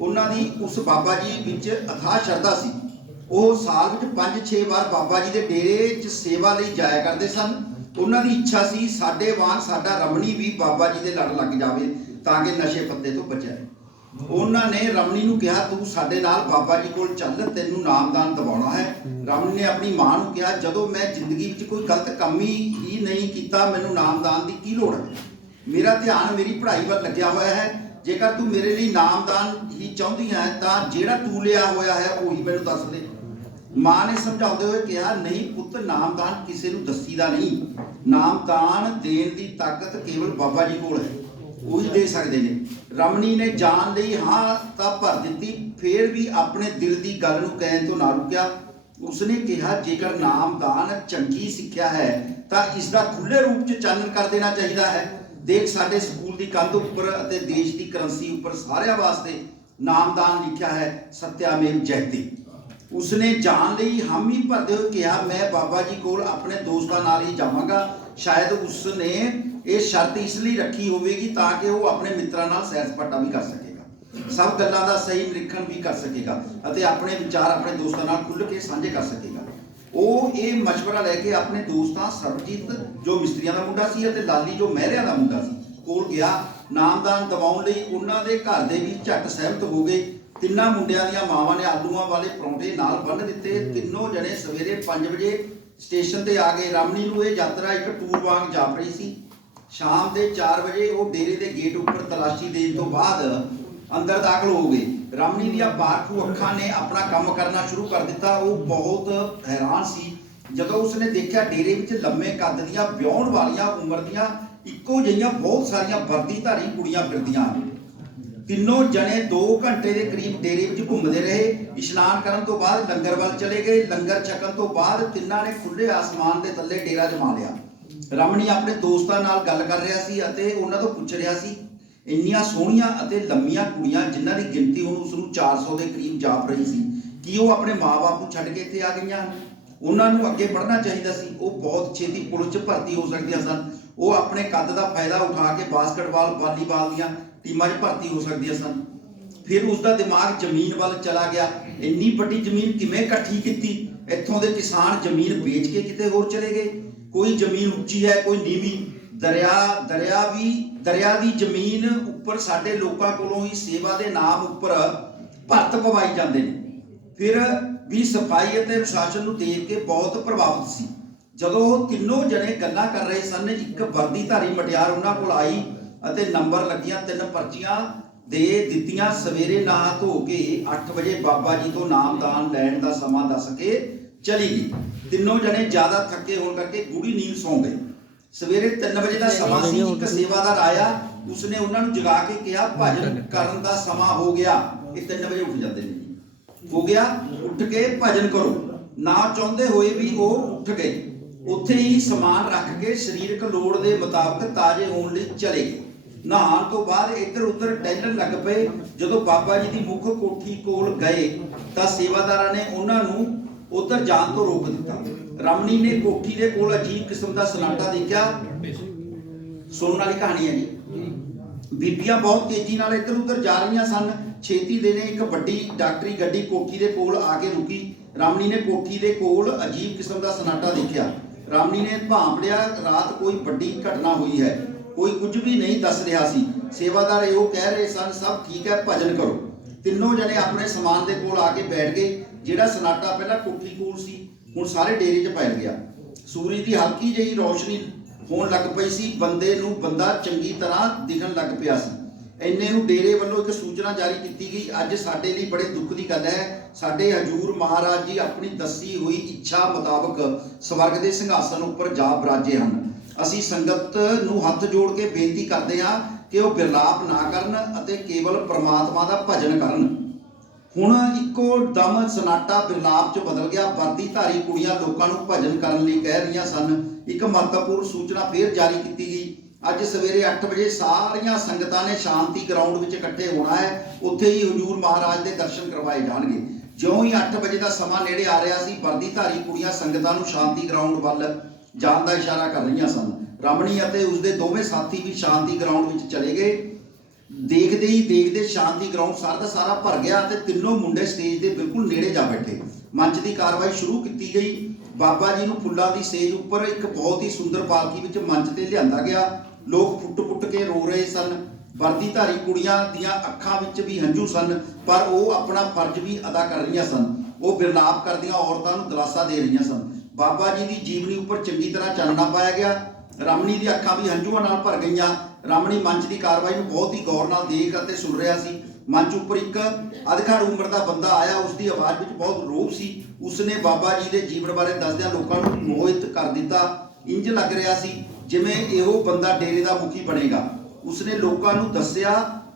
उन्हां दी उस बाबा जी विच अथाह शरधा सी। वो साल विच 5-6 बार बाबा जी के डेरे च सेवा लई जाया करते सन। उन्हां दी इच्छा सी साडे वांग साडा रमणी भी बाबा जी दे लड़ लग जावे ताकि नशे पत्ते तो बचे। उन्होंने रमणी नूं कहा तू साडे नाल बाबा जी कोल चल, तैनूं नामदान दवाउणा है। रमणी ने अपनी मां नूं कहा जदों मैं जिंदगी विच कोई गलत काम ही नहीं कीता, मैनूं नामदान दी की लोड़ है? मेरा ध्यान मेरी पढ़ाई वल लग्या होया है। जेकर तू मेरे लिए नामदान ही चाहुंदी है तां जिहड़ा तू लिया होया है उही मैनूं दस दे। मां ने समझाते हुए कहा नहीं पुत, नामदान किसी नूं दसीदा नहीं। नामदान देण दी ताकत केवल बाबा जी कोल है, वही दे सकते ने। रमणी ने जान लई हाँ तां भर दित्ती, फिर भी अपने दिल की गल नूं कहण तो ना रुकिया। उसने कहा जेकर नामदान चंगी सिक्ख्या है तां इसका खुले रूप च चानन कर देना चाहिए है। देख साडे स्कूल की कंध उपर अते देश की करंसी उपर सारिਆਂ वास्ते नामदान लिखा है, सत्यामेव जयते। उसने जान लई हामी भरदे हुए कहा मैं बाबा जी कोल अपने दोस्तां नाल ही जावांगा। शायद उसने ये शर्त इसलिए रखी होगी ताकि वो अपने मित्रां नाल सैर सपाटा भी कर सकेगा, सब गल्लां दा सही निरीखण भी कर सकेगा अते अपने विचार अपने दोस्तां नाल खुल के साझे कर सकेगा। वो ये मशवरा लैके अपने दोस्तां सरबजीत जो मिस्त्रियां दा मुंडा सी अते लाली जो महरियां दा मुंडा सी कोल गया। नामदान दवाउण लई उन्हां दे घर दे भी झट सहमत हो गए। तिन्ना मुंडियां दियां मावां ने आलूआं वाले परौंठे नाल बन्न दिते। तिन्नों जने सवेरे 5 वजे स्टेशन ते आ गए। रमणी नूं ये यात्रा एक टूर वांग जाप रही सी। शाम के 4 बजे वो डेरे के गेट उपर तलाशी देने तो बाद अंदर दाखिल हो गए। रमणी दियां बारखू अखां ने अपना काम करना शुरू कर दिता। वो बहुत हैरान सी जदों उसने देखा डेरे विच लम्मे कद दियां विआउण वालियां उम्र दियां इक्को जिहियां बहुत सारियां वर्दीधारी कुड़ियां फिरदियां। तीनों जने 2 घंटे के करीब डेरे विच घूमते रहे। इशनान करन तो बाद लंगर वाल चले गए। लंगर छकन तो बाद तिन्हां ने खुले आसमान के थल्ले डेरा जमा लिया। रमणी अपने दोस्तां नाल गल कर रहा सी अते उन्हां तों पुछ रहा सी इन्नियां सोहणियां अते लंमियां कुड़ियां जिन्हां दी गिनती हुण उसनूं 400 के करीब जाप रही सी, कि वो अपने माँ बाप को छड्ड के इत्थे आ गईयां? उन्हां नूं अगे पढ़ना चाहिए सी। वो बहुत छेती पुलिस च भर्ती हो सकदियां सन। वो अपने कद का फायदा उठा के बास्केटबॉल वालीबॉल दीयां टीमां 'च भर्ती हो सकदियां सन। फिर उसका दिमाग जमीन वाल चला गया। इन्नी वड्डी जमीन किवें इकट्ठी कीती? इत्थों दे किसान जमीन बेच के किते होर चले गए। कोई जमीन उच्ची है कोई नीवी। दरिया दी जमीन उपर साडे लोकां कोलों ही सेवा दे नाम उपर भरत पवाई जांदे ने। फिर भी सफाई अते अनुशासन नूं देख के बहुत प्रभावित सी। जदों तीनों जने गल्लां कर रहे सन एक वर्दीधारी मटियार उन्हां कोल आई ਅਤੇ ਨੰਬਰ ਲੱਗੀਆਂ 3 ਪਰਚੀਆਂ ਦੇ ਦਿੱਤੀਆਂ। ਸਵੇਰੇ ਨਹਾ ਧੋ ਕੇ 8 ਵਜੇ ਬਾਬਾ ਜੀ ਤੋਂ ਨਾਮਦਾਨ ਲੈਣ ਦਾ ਸਮਾਂ ਦੱਸ ਕੇ ਚਲੀ ਗਈ। ਤਿੰਨੋਂ ਜਣੇ ਜ਼ਿਆਦਾ ਥੱਕੇ ਹੋਣ ਕਰਕੇ ਗੂੜੀ ਨੀਂਦ ਸੌਂ ਗਏ। ਸਵੇਰੇ 3 ਵਜੇ ਦਾ ਸਮਾਂ ਸੀ। ਇੱਕ ਸੇਵਾਦਾਰ ਆਇਆ, ਉਸਨੇ ਉਹਨਾਂ ਨੂੰ ਜਗਾ ਕੇ ਕਿਹਾ ਭਜਨ ਕਰਨ ਦਾ ਸਮਾਂ ਹੋ ਗਿਆ। ਇਹ 3 ਵਜੇ ਉੱਠ ਜਾਂਦੇ ਨੇ, ਹੋ ਗਿਆ, ਉੱਠ ਕੇ ਭਜਨ ਕਰੋ। ਨਾ ਚਾਹੁੰਦੇ ਹੋਏ ਵੀ ਉਹ ਉੱਠ ਗਏ। ਉੱਥੇ ਹੀ ਸਮਾਨ ਰੱਖ ਕੇ ਸਰੀਰਕ ਲੋੜ ਦੇ ਮੁਤਾਬਕ ਤਾਜ਼ੇ ਹੋਣ ਲਈ ਚਲੇ ਗਏ। ਨਹਾਉਣ ਤੋਂ ਬਾਅਦ ਇੱਧਰ ਉੱਧਰ ਟਹਿਲਣ ਲੱਗ ਪਏ। ਜਦੋਂ ਬਾਬਾ ਜੀ ਦੀ ਮੁੱਖ ਕੋਠੀ ਕੋਲ ਗਏ ਤਾਂ ਸੇਵਾਦਾਰਾਂ ਨੇ ਉਹਨਾਂ ਨੂੰ ਉੱਧਰ ਜਾਣ ਤੋਂ ਰੋਕ ਦਿੱਤਾ। ਰਮਣੀ ਨੇ ਕੋਠੀ ਦੇ ਕੋਲ ਅਜੀਬ ਕਿਸਮ ਦਾ ਸਨਾਟਾ ਦੇਖਿਆ। ਸੁਣਨ ਵਾਲੀ ਕਹਾਣੀ ਹੈ ਜੀ। ਬੀਬੀਆਂ ਬਹੁਤ ਤੇਜ਼ੀ ਨਾਲ ਇੱਧਰ ਉੱਧਰ ਜਾ ਰਹੀਆਂ ਸਨ। ਛੇਤੀ ਦੇ ਨੇ ਇੱਕ ਵੱਡੀ ਡਾਕਟਰੀ ਗੱਡੀ ਕੋਠੀ ਦੇ ਕੋਲ ਆ ਕੇ ਰੁਕੀ। ਰਮਣੀ ਨੇ ਕੋਠੀ ਦੇ ਕੋਲ ਅਜੀਬ ਕਿਸਮ ਦਾ ਸਨਾਟਾ ਦੇਖਿਆ। ਰਮਣੀ ਨੇ ਭਾਂਪ ਲਿਆ, ਰਾਤ ਕੋਈ ਵੱਡੀ ਘਟਨਾ ਹੋਈ ਹੈ। ਕੋਈ ਕੁਝ ਵੀ ਨਹੀਂ ਦੱਸ ਰਿਹਾ ਸੀ। ਸੇਵਾਦਾਰ ਇਹੋ ਕਹਿ ਰਹੇ ਸਨ, ਸਭ ਠੀਕ ਹੈ, ਭਜਨ ਕਰੋ। ਤਿੰਨੋਂ ਜਣੇ ਆਪਣੇ ਸਮਾਨ ਦੇ ਕੋਲ ਆ ਕੇ ਬੈਠ ਗਏ। ਜਿਹੜਾ ਸਨਾਟਾ ਪਹਿਲਾਂ ਕੋਠੀ ਕੋਲ ਸੀ, ਹੁਣ ਸਾਰੇ ਡੇਰੇ 'ਚ ਫੈਲ ਗਿਆ। ਸੂਰਜ ਦੀ ਹਲਕੀ ਜਿਹੀ ਰੌਸ਼ਨੀ ਹੋਣ ਲੱਗ ਪਈ ਸੀ। ਬੰਦੇ ਨੂੰ ਬੰਦਾ ਚੰਗੀ ਤਰ੍ਹਾਂ ਦਿਖਣ ਲੱਗ ਪਿਆ ਸੀ। ਇੰਨੇ ਨੂੰ ਡੇਰੇ ਵੱਲੋਂ ਇੱਕ ਸੂਚਨਾ ਜਾਰੀ ਕੀਤੀ ਗਈ। ਅੱਜ ਸਾਡੇ ਲਈ ਬੜੇ ਦੁੱਖ ਦੀ ਗੱਲ ਹੈ, ਸਾਡੇ ਹਜੂਰ ਮਹਾਰਾਜ ਜੀ ਆਪਣੀ ਦੱਸੀ ਹੋਈ ਇੱਛਾ ਮੁਤਾਬਕ ਸਵਰਗ ਦੇ ਸਿੰਘਾਸਨ ਉੱਪਰ ਜਾ ਬਿਰਾਜੇ ਹਨ। ਅਸੀਂ ਸੰਗਤ ਨੂੰ ਹੱਥ ਜੋੜ ਕੇ ਬੇਨਤੀ ਕਰਦੇ ਹਾਂ ਕਿ ਉਹ ਬਿਰਲਾਪ ਨਾ ਕਰਨ ਅਤੇ ਕੇਵਲ ਪ੍ਰਮਾਤਮਾ ਦਾ ਭਜਨ ਕਰਨ। ਹੁਣ ਇੱਕੋ ਦਮ ਸਨਾਟਾ ਬਿਰਲਾਪ 'ਚ ਬਦਲ ਗਿਆ। ਵਰਦੀਧਾਰੀ ਕੁੜੀਆਂ ਲੋਕਾਂ ਨੂੰ ਭਜਨ ਕਰਨ ਲਈ ਕਹਿ ਰਹੀਆਂ ਸਨ। ਇੱਕ ਮਹੱਤਵਪੂਰਨ ਸੂਚਨਾ ਫੇਰ ਜਾਰੀ ਕੀਤੀ ਗਈ। ਅੱਜ ਸਵੇਰੇ 8 ਵਜੇ ਸਾਰੀਆਂ ਸੰਗਤਾਂ ਨੇ ਸ਼ਾਂਤੀ ਗਰਾਊਂਡ ਵਿੱਚ ਇਕੱਠੇ ਹੋਣਾ ਹੈ। ਉੱਥੇ ਹੀ ਹਜੂਰ ਮਹਾਰਾਜ ਦੇ ਦਰਸ਼ਨ ਕਰਵਾਏ ਜਾਣਗੇ। ਜਿਉਂ ਹੀ 8 ਵਜੇ ਦਾ ਸਮਾਂ ਨੇੜੇ ਆ ਰਿਹਾ ਸੀ, ਵਰਦੀਧਾਰੀ ਕੁੜੀਆਂ ਸੰਗਤਾਂ ਨੂੰ ਸ਼ਾਂਤੀ ਗਰਾਊਂਡ ਵੱਲ ਜਾਣ ਦਾ ਇਸ਼ਾਰਾ ਕਰ ਰਹੀਆਂ ਸਨ। ਰਮਣੀ ਅਤੇ ਉਸਦੇ ਦੋਵੇਂ ਸਾਥੀ ਵੀ ਸ਼ਾਂਤੀ ਗਰਾਊਂਡ ਵਿੱਚ ਚਲੇ ਗਏ। ਦੇਖਦੇ ਹੀ ਦੇਖਦੇ ਸ਼ਾਂਤੀ ਗਰਾਊਂਡ ਸਾਰਾ ਦਾ ਸਾਰਾ ਭਰ ਗਿਆ ਤੇ ਤਿੰਨੋਂ ਮੁੰਡੇ ਸਟੇਜ ਦੇ ਬਿਲਕੁਲ ਨੇੜੇ ਜਾ ਬੈਠੇ। ਮੰਚ ਦੀ ਕਾਰਵਾਈ ਸ਼ੁਰੂ ਕੀਤੀ ਗਈ। ਬਾਬਾ ਜੀ ਨੂੰ ਫੁੱਲਾਂ ਦੀ ਸੇਜ ਉੱਪਰ ਇੱਕ ਬਹੁਤ ਹੀ ਸੁੰਦਰ ਪਾਲਕੀ ਵਿੱਚ ਮੰਚ ਤੇ ਲਿਆਂਦਾ ਗਿਆ। ਲੋਕ ਫੁੱਟ-ਫੁੱਟ ਕੇ ਰੋ ਰਹੇ ਸਨ। ਵਰਦੀਧਾਰੀ ਕੁੜੀਆਂ ਦੀਆਂ ਅੱਖਾਂ ਵਿੱਚ ਵੀ ਹੰਝੂ ਸਨ, ਪਰ ਉਹ ਆਪਣਾ ਫਰਜ਼ ਵੀ ਅਦਾ ਕਰ ਰਹੀਆਂ ਸਨ। ਉਹ ਬਿਰਲਾਪ ਕਰਦੀਆਂ ਔਰਤਾਂ ਨੂੰ ਦਿਲਾਸਾ ਦੇ ਰਹੀਆਂ ਸਨ। ਬਾਬਾ ਜੀ ਦੀ ਜੀਵਨੀ ਉੱਪਰ ਚੰਗੀ ਤਰ੍ਹਾਂ ਚਾਨਣਾ ਪਾਇਆ ਗਿਆ। ਰਮਣੀ ਦੀਆਂ ਅੱਖਾਂ ਵੀ ਹੰਝੂਆਂ ਨਾਲ ਭਰ ਗਈਆਂ। ਰਮਣੀ ਮੰਚ ਦੀ ਕਾਰਵਾਈ ਨੂੰ ਬਹੁਤ ਹੀ ਗੌਰ ਨਾਲ ਦੇਖ ਅਤੇ ਸੁਣ ਰਿਹਾ ਸੀ। ਮੰਚ ਉੱਪਰ ਇੱਕ ਅਧਖੜ ਉਮਰ ਦਾ ਬੰਦਾ ਆਇਆ। ਉਸਦੀ ਆਵਾਜ਼ ਵਿੱਚ ਬਹੁਤ ਰੋਹ ਸੀ। ਉਸਨੇ ਬਾਬਾ ਜੀ ਦੇ ਜੀਵਨ ਬਾਰੇ ਦੱਸਦਿਆਂ ਲੋਕਾਂ ਨੂੰ ਮੋਹਿਤ ਕਰ ਦਿੱਤਾ। ਇੰਜ ਲੱਗ ਰਿਹਾ ਸੀ ਜਿਵੇਂ ਇਹੋ ਬੰਦਾ ਡੇਰੇ ਦਾ ਮੁਖੀ ਬਣੇਗਾ। ਉਸਨੇ ਲੋਕਾਂ ਨੂੰ ਦੱਸਿਆ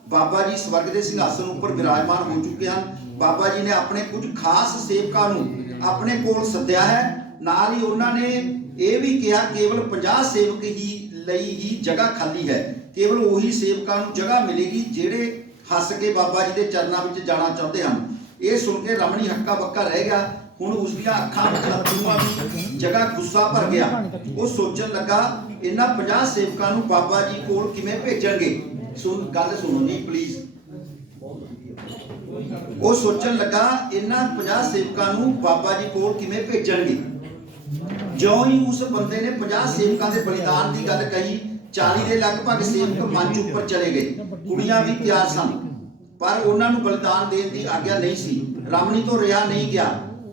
ਬਾਬਾ ਜੀ ਸਵਰਗ ਦੇ ਸਿੰਘਾਸਨ ਉੱਪਰ ਵਿਰਾਜਮਾਨ ਹੋ ਚੁੱਕੇ ਹਨ। ਬਾਬਾ ਜੀ ਨੇ ਆਪਣੇ ਕੁਝ ਖਾਸ ਸੇਵਕਾਂ ਨੂੰ ਆਪਣੇ ਕੋਲ ਸੱਦਿਆ ਹੈ। ਨਾਲ ਹੀ ਉਹਨਾਂ ਨੇ ਇਹ ਵੀ ਕਿਹਾ ਕੇਵਲ 50 ਸੇਵਕ ਲਈ ਹੀ ਜਗ੍ਹਾ ਖਾਲੀ ਹੈ। ਕੇਵਲ ਉਹੀ ਸੇਵਕਾਂ ਨੂੰ ਜਗ੍ਹਾ ਮਿਲੇਗੀ ਜਿਹੜੇ ਹੱਸ ਕੇ ਬਾਬਾ ਜੀ ਦੇ ਚਰਨਾਂ ਵਿੱਚ ਜਾਣਾ ਚਾਹੁੰਦੇ ਹਨ। ਇਹ ਸੁਣ ਕੇ ਰਮਣੀ ਹੱਕਾ ਬੱਕਾ ਰਹਿ ਗਿਆ। ਹੁਣ ਉਸ ਦੀਆਂ ਅੱਖਾਂ ਵਿੱਚ ਅੱਥਰੂਆਂ ਦੀ ਜਗ੍ਹਾ ਗੁੱਸਾ ਭਰ ਗਿਆ। ਉਹ ਸੋਚਣ ਲੱਗਾ ਇਹਨਾਂ 50 ਸੇਵਕਾਂ ਨੂੰ ਬਾਬਾ ਜੀ ਕੋਲ ਕਿਵੇਂ ਭੇਜਣਗੇ। ਗੱਲ ਸੁਣੋ ਜੀ ਪਲੀਜ਼। ਉਹ ਸੋਚਣ ਲੱਗਾ ਇਹਨਾਂ 50 ਸੇਵਕਾਂ ਨੂੰ ਬਾਬਾ ਜੀ ਕੋਲ ਕਿਵੇਂ ਭੇਜਣਗੇ। ਜਿਉਂ ਹੀ ਉਸ ਬੰਦੇ ਨੇ 50 ਸੇਵਕਾਂ ਦੇ ਬਲੀਦਾਨ ਦੀ ਗੱਲ ਕਹੀ, 40 ਦੇ ਲਗਭਗ ਸੇਵਕ ਮੰਚ ਉੱਪਰ ਚਲੇ ਗਏ। ਕੁੜੀਆਂ ਵੀ ਤਿਆਰ ਸਨ, ਪਰ ਉਹਨਾਂ ਨੂੰ ਬਲੀਦਾਨ ਦੇਣ ਦੀ ਆਗਿਆ ਨਹੀਂ ਸੀ। ਰਮਣੀ ਤੋਂ ਰਿਹਾ ਨਹੀਂ ਗਿਆ।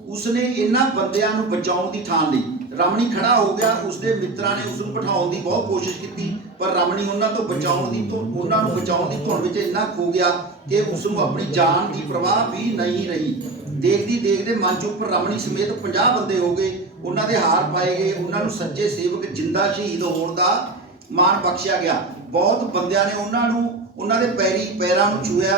ਉਸਨੇ ਇਹਨਾਂ ਬੰਦਿਆਂ ਨੂੰ ਬਚਾਉਣ ਦੀ ਠਾਣ ਲਈ। ਰਮਣੀ ਖੜਾ ਹੋ ਗਿਆ। ਉਸਦੇ ਮਿੱਤਰਾਂ ਨੇ ਉਸ ਨੂੰ ਬਿਠਾਉਣ ਦੀ ਬਹੁਤ ਕੋਸ਼ਿਸ਼ ਕੀਤੀ, ਪਰ ਰਮਣੀ ਉਹਨਾਂ ਨੂੰ ਬਚਾਉਣ ਦੀ ਧੁਨ ਵਿੱਚ ਇੰਨਾ ਖੋ ਗਿਆ ਕਿ ਉਸ ਨੂੰ ਆਪਣੀ ਜਾਨ ਦੀ ਪਰਵਾਹ ਵੀ ਨਹੀਂ ਰਹੀ। ਦੇਖਦੀ ਦੇਖਦੇ ਮੰਚ ਉੱਪਰ ਰਮਣੀ ਸਮੇਤ 50 ਬੰਦੇ ਹੋ ਗਏ। ਉਹਨਾਂ ਦੇ ਹਾਰ ਪਾਏ ਗਏ। ਉਹਨਾਂ ਨੂੰ ਸੱਚੇ ਸੇਵਕ ਜਿੰਦਾ ਸ਼ਹੀਦ ਹੋਣ ਦਾ ਮਾਣ ਬਖਸ਼ਿਆ ਗਿਆ। ਬਹੁਤ ਬੰਦਿਆਂ ਨੇ ਉਹਨਾਂ ਦੇ ਪੈਰਾਂ ਨੂੰ ਛੂਹਿਆ।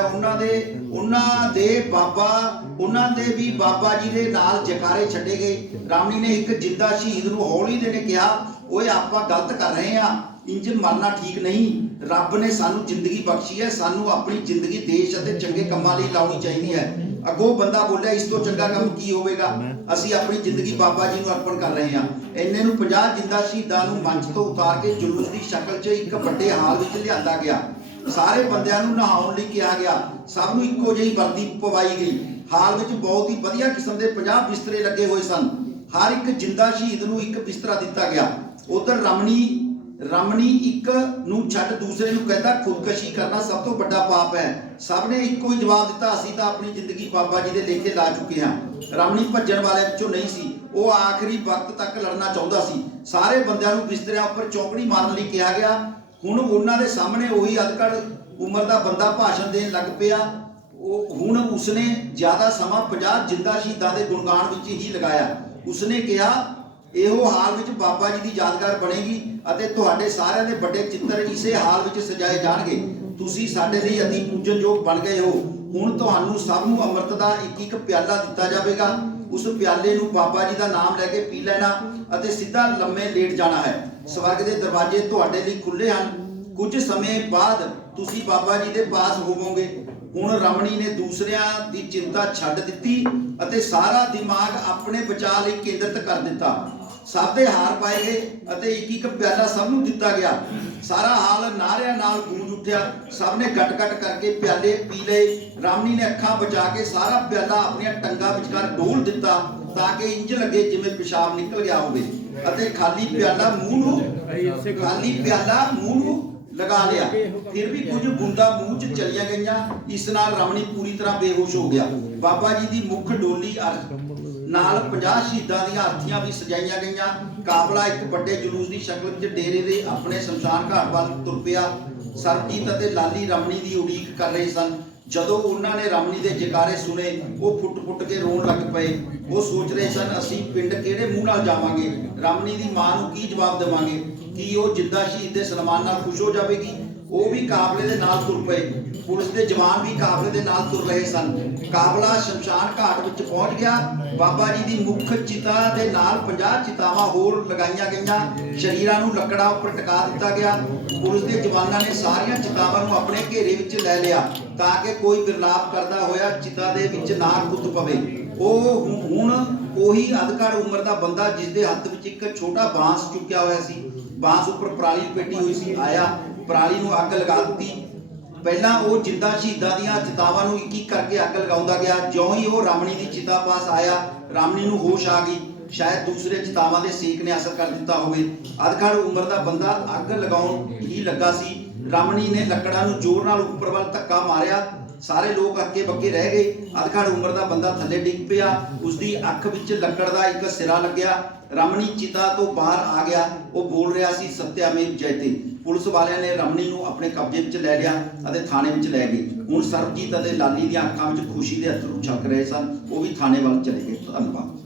ਉਹਨਾਂ ਦੇ ਵੀ ਬਾਬਾ ਜੀ ਦੇ ਨਾਲ ਜਕਾਰੇ ਛੱਡੇ ਗਏ। ਰਮਣੀ ਨੇ ਇੱਕ ਜਿੰਦਾ ਸ਼ਹੀਦ ਨੂੰ ਹੌਲੀ ਦੇ ਨੇ ਕਿਹਾ, ਓਏ ਆਪਾਂ ਗਲਤ ਕਰ ਰਹੇ ਹਾਂ, ਇੰਜ ਮਰਨਾ ਠੀਕ ਨਹੀਂ। ਰੱਬ ਨੇ ਸਾਨੂੰ ਜ਼ਿੰਦਗੀ ਬਖਸ਼ੀ ਹੈ, ਸਾਨੂੰ ਆਪਣੀ ਜ਼ਿੰਦਗੀ ਦੇਸ਼ ਅਤੇ ਚੰਗੇ ਕੰਮਾਂ ਲਈ ਲਾਉਣੀ ਚਾਹੀਦੀ ਹੈ। ਅੱਗੋਂ ਬੰਦਾ ਬੋਲਿਆ, ਇਸ ਤੋਂ ਚੰਗਾ ਕੰਮ ਕੀ ਹੋਵੇਗਾ, ਅਸੀਂ ਆਪਣੀ ਜ਼ਿੰਦਗੀ ਬਾਬਾ ਜੀ ਨੂੰ ਅਰਪਣ ਕਰ ਰਹੇ ਹਾਂ। ਇੰਨੇ ਨੂੰ 50 ਜਿੰਦਾ ਸ਼ਹੀਦਾਂ ਨੂੰ ਮੰਚ ਤੋਂ ਉਤਾਰ ਕੇ ਜੁਲੂਸ ਦੀ ਸ਼ਕਲ 'ਚ ਇੱਕ ਵੱਡੇ ਹਾਲ ਵਿੱਚ ਲਿਆਂਦਾ ਗਿਆ। ਸਾਰੇ ਬੰਦਿਆਂ ਨੂੰ ਨਹਾਉਣ ਲਈ ਕਿਹਾ ਗਿਆ। ਸਭ ਨੂੰ ਇੱਕੋ ਜਿਹੀ ਵਰਦੀ ਪਵਾਈ ਗਈ। ਹਾਲ ਵਿੱਚ ਬਹੁਤ ਹੀ ਵਧੀਆ ਕਿਸਮ ਦੇ 50 ਬਿਸਤਰੇ ਲੱਗੇ ਹੋਏ ਸਨ। ਹਰ ਇੱਕ ਜਿੰਦਾ ਸ਼ਹੀਦ ਨੂੰ ਇੱਕ ਬਿਸਤਰਾ ਦਿੱਤਾ ਗਿਆ। ਉਧਰ ਰਮਣੀ ਇੱਕ ਨੂੰ ਛੱਡ ਦੂਸਰੇ ਨੂੰ ਕਹਿੰਦਾ ਖੁਦਕਸ਼ੀ ਕਰਨਾ ਸਭ ਤੋਂ ਵੱਡਾ ਪਾਪ ਹੈ। ਸਭ ਨੇ ਇੱਕੋ ਹੀ ਜਵਾਬ ਦਿੱਤਾ, ਅਸੀਂ ਤਾਂ ਆਪਣੀ ਜ਼ਿੰਦਗੀ ਬਾਬਾ ਜੀ ਦੇ ਲੇਖੇ ਲਾ ਚੁੱਕੇ ਹਾਂ। ਰਮਣੀ ਭੱਜਣ ਵਾਲਿਆਂ ਵਿੱਚੋਂ ਨਹੀਂ ਸੀ। ਉਹ ਆਖਰੀ ਵਕਤ ਤੱਕ ਲੜਨਾ ਚਾਹੁੰਦਾ ਸੀ। ਸਾਰੇ ਬੰਦਿਆਂ ਨੂੰ ਬਿਸਤਰਿਆਂ ਉੱਪਰ ਚੌਂਕੜੀ ਮਾਰਨ ਲਈ ਕਿਹਾ ਗਿਆ। ਹੁਣ ਉਹਨਾਂ ਦੇ ਸਾਹਮਣੇ ਉਹੀ ਅਧਕੜ ਉਮਰ ਦਾ ਬੰਦਾ ਭਾਸ਼ਣ ਦੇਣ ਲੱਗ ਪਿਆ। ਉਹ ਹੁਣ ਉਸਨੇ ਜ਼ਿਆਦਾ ਸਮਾਂ 50 ਜਿੰਦਾ ਸ਼ਹੀਦਾਂ ਦੇ ਗੁਣਗਾਨ ਵਿੱਚ ਹੀ ਲਗਾਇਆ। ਉਸਨੇ ਕਿਹਾ ਇਹੋ ਹਾਲ ਵਿੱਚ ਬਾਬਾ ਜੀ ਦੀ ਯਾਦਗਾਰ ਬਣੇਗੀ ਅਤੇ ਤੁਹਾਡੇ ਸਾਰਿਆਂ ਦੇ ਵੱਡੇ ਚਿੱਤਰ ਇਸੇ ਹਾਲ ਵਿੱਚ ਸਜਾਏ ਜਾਣਗੇ। ਤੁਸੀਂ ਸਾਡੇ ਲਈ ਅਤੀ ਪੂਜਨਯੋਗ ਬਣ ਗਏ ਹੋ। ਹੁਣ ਤੁਹਾਨੂੰ ਸਭ ਨੂੰ ਅੰਮ੍ਰਿਤ ਦਾ ਇੱਕ ਇੱਕ ਪਿਆਲਾ ਦਿੱਤਾ ਜਾਵੇਗਾ। ਉਸ ਪਿਆਲੇ ਨੂੰ ਬਾਬਾ ਜੀ ਦਾ ਨਾਮ ਲੈ ਕੇ ਪੀ ਲੈਣਾ ਅਤੇ ਸਿੱਧਾ ਲੰਮੇ ਲੇਟ ਜਾਣਾ ਹੈ। ਸਵਰਗ ਦੇ ਦਰਵਾਜ਼ੇ ਤੁਹਾਡੇ ਲਈ ਖੁੱਲੇ ਹਨ। ਕੁਝ ਸਮੇਂ ਬਾਅਦ ਤੁਸੀਂ ਬਾਬਾ ਜੀ ਦੇ ਪਾਸ ਹੋਵੋਗੇ। ਹੁਣ ਰਮਣੀ ਨੇ ਦੂਸਰਿਆਂ ਦੀ ਚਿੰਤਾ ਛੱਡ ਦਿੱਤੀ ਅਤੇ ਸਾਰਾ ਦਿਮਾਗ ਆਪਣੇ ਬਚਾਅ ਲਈ ਕੇਂਦਰਿਤ ਕਰ ਦਿੱਤਾ। ਸਭ ਦੇ ਹਾਰ ਪਾਏ ਗਏ ਅਤੇ ਇੱਕ ਇੱਕ ਪਿਆਲਾ ਸਭ ਨੂੰ ਦਿੱਤਾ ਗਿਆ। ਸਾਰਾ ਹਾਲ ਨਾਰਿਆਂ ਨਾਲ ਗੂੰਜ ਉੱਠਿਆ। ਸਭ ਨੇ ਗਟ-ਗਟ ਕਰਕੇ ਪਿਆਲੇ ਪੀ ਲਏ। ਰਾਮਣੀ ਨੇ ਅੱਖਾਂ ਬਚਾ ਕੇ ਸਾਰਾ ਪਿਆਲਾ ਆਪਣੀਆਂ ਟੰਗਾਂ ਵਿਚਕਾਰ ਡੋਲ ਦਿੱਤਾ ਤਾਂ ਕਿ ਇੰਜ ਲੱਗੇ ਜਿਵੇਂ ਪਿਸ਼ਾਬ ਨਿਕਲ ਗਿਆ ਹੋਵੇ ਅਤੇ ਖਾਲੀ ਪਿਆਲਾ ਮੂੰਹ ਨੂੰ ਲਗਾ ਲਿਆ। ਫਿਰ ਵੀ ਕੁਝ ਬੂੰਦਾਂ ਮੂੰਹ 'ਚ ਚਲੀਆਂ ਗਈਆਂ। ਇਸ ਨਾਲ ਰਮਣੀ ਪੂਰੀ ਤਰ੍ਹਾਂ ਬੇਹੋਸ਼ ਹੋ ਗਿਆ। ਬਾਬਾ ਜੀ ਦੀ ਮੁੱਖ ਡੋਲੀ ਨਾਲ 50 ਸ਼ਹੀਦਾਂ ਦੀਆਂ ਅਰਥੀਆਂ ਵੀ ਸਜਾਈਆਂ ਗਈਆਂ। ਕਾਫਲਾ ਇੱਕ ਵੱਡੇ ਜਲੂਸ ਦੀ ਸ਼ਕਲ ਵਿੱਚ ਡੇਰੇ ਦੇ ਆਪਣੇ ਸ਼ਮਸ਼ਾਨ ਘਾਟ ਵੱਲ ਤੁਰ ਪਿਆ। ਸਰਬਜੀਤ ਅਤੇ ਲਾਲੀ ਰਮਣੀ ਦੀ ਉਡੀਕ ਕਰ ਰਹੇ ਸਨ। ਜਦੋਂ ਉਹਨਾਂ ਨੇ ਰਮਣੀ ਦੇ ਜੈਕਾਰੇ ਸੁਣੇ ਉਹ ਫੁੱਟ-ਫੁੱਟ ਕੇ ਰੋਣ ਲੱਗ ਪਏ। ਉਹ ਸੋਚ ਰਹੇ ਸਨ ਅਸੀਂ ਪਿੰਡ ਕਿਹੜੇ ਮੂੰਹ ਨਾਲ ਜਾਵਾਂਗੇ, ਰਮਣੀ ਦੀ ਮਾਂ ਨੂੰ ਕੀ ਜਵਾਬ ਦੇਵਾਂਗੇ, ਕੀ ਉਹ ਜਿੱਦਾਂ ਸ਼ਹੀਦ ਦੇ ਸਨਮਾਨ ਨਾਲ ਖੁਸ਼ ਹੋ ਜਾਵੇਗੀ। ਉਹ ਵੀ ਕਾਫਲੇ ਦੇ ਨਾਲ ਤੁਰ ਪਏ। ਪੁਲਿਸ ਦੇ ਜਵਾਨ ਵੀ ਕਾਫਲੇ ਦੇ ਨਾਲ ਤੁਰ ਰਹੇ ਸਨ। ਕਾਫਲਾ ਸ਼ਮਸ਼ਾਨ ਘਾਟ ਵਿੱਚ ਪਹੁੰਚ ਗਿਆ। ਬਾਬਾ ਜੀ ਦੀ ਮੁੱਖ ਚਿਤਾ ਦੇ ਨਾਲ 50 ਚਿਤਾਵਾਂ ਹੋਰ ਲਗਾਈਆਂ ਗਈਆਂ। ਸ਼ਰੀਰਾਂ ਨੂੰ ਲੱਕੜਾਂ ਉੱਪਰ ਟਿਕਾ ਦਿੱਤਾ ਗਿਆ। ਪੁਲਿਸ ਦੇ ਜਵਾਨਾਂ ਨੇ ਸਾਰੀਆਂ ਚਿਤਾਵਾਂ ਨੂੰ ਆਪਣੇ ਘੇਰੇ ਵਿੱਚ ਲੈ ਲਿਆ ਤਾਂ ਕਿ ਕੋਈ ਵਿਰਲਾਪ ਕਰਦਾ ਹੋਇਆ ਚਿਤਾ ਦੇ ਵਿੱਚ ਨਾ ਕੁੱਦ ਪਵੇ। ਉਹ ਹੁਣ ਉਹੀ ਅਧਕੜ ਉਮਰ ਦਾ ਬੰਦਾ ਜਿਸ ਦੇ ਹੱਥ ਵਿੱਚ ਇੱਕ ਛੋਟਾ ਬਾਂਸ ਚੁੱਕਿਆ ਹੋਇਆ ਸੀ। ਬਾਂਸ ਉੱਪਰ ਪਰਾਲੀ ਲਪੇਟੀ ਹੋਈ ਸੀ ਆਇਆ। ਪਰਾਲੀ ਨੂੰ ਅੱਗ ਲਗਾ ਦਿੱਤੀ। ਪਹਿਲਾਂ ਉਹ ਜਿੰਦਾ ਸ਼ਹੀਦਾਂ ਦੀਆਂ ਚਿਤਾਵਾਂ ਨੂੰ ਇੱਕ ਇੱਕ ਕਰਕੇ ਅੱਗ ਲਗਾਉਂਦਾ ਗਿਆ। ਜਿਉਂ ਹੀ ਉਹ ਰਾਮਣੀ ਦੀ ਚਿਤਾ ਪਾਸ ਆਇਆ ਰਾਮਣੀ ਨੂੰ ਹੋਸ਼ ਆ ਗਈ। ਸ਼ਾਇਦ ਦੂਸਰੇ ਚਿਤਾਵਾਂ ਦੇ ਸੇਕ ਨੇ ਅਸਰ ਕਰ ਦਿੱਤਾ ਹੋਵੇ। ਅਧਖੜ ਉਮਰ ਦਾ ਬੰਦਾ ਅੱਗ ਲਗਾਉਣ ਹੀ ਲੱਗਾ ਸੀ। ਰਾਮਣੀ ਨੇ ਲੱਕੜਾਂ ਨੂੰ ਜ਼ੋਰ ਨਾਲ ਉੱਪਰ ਵੱਲ ਧੱਕਾ ਮਾਰਿਆ। ਸਾਰੇ ਲੋਕ ਅੱਕੇ ਬੱਕੇ ਰਹਿ ਗਏ। ਅਧਖੜ ਉਮਰ ਦਾ ਬੰਦਾ ਥੱਲੇ ਡਿੱਗ ਪਿਆ। ਉਸਦੀ ਅੱਖ ਵਿੱਚ ਲੱਕੜ ਦਾ ਇੱਕ ਸਿਰਾ ਲੱਗਿਆ। ਰਮਣੀ ਚਿਤਾ ਤੋਂ ਬਾਹਰ ਆ ਗਿਆ। ਉਹ ਬੋਲ ਰਿਹਾ ਸੀ ਸਤਿਆਮੇਵ ਜਯਤੇ। ਪੁਲਿਸ ਵਾਲਿਆਂ ਨੇ ਰਮਣੀ ਨੂੰ ਆਪਣੇ ਕਬਜ਼ੇ ਵਿੱਚ ਲੈ ਲਿਆ ਅਤੇ ਥਾਣੇ ਵਿੱਚ ਲੈ ਗਏ। ਹੁਣ ਸਰਬਜੀਤ ਅਤੇ ਲਾਲੀ ਦੀਆਂ ਅੱਖਾਂ ਵਿੱਚ ਖੁਸ਼ੀ ਦੇ ਅੱਥਰੂ ਛਲਕ ਰਹੇ ਸਨ। ਉਹ ਵੀ ਥਾਣੇ ਵੱਲ ਚਲੇ ਗਏ। ਧੰਨਵਾਦ।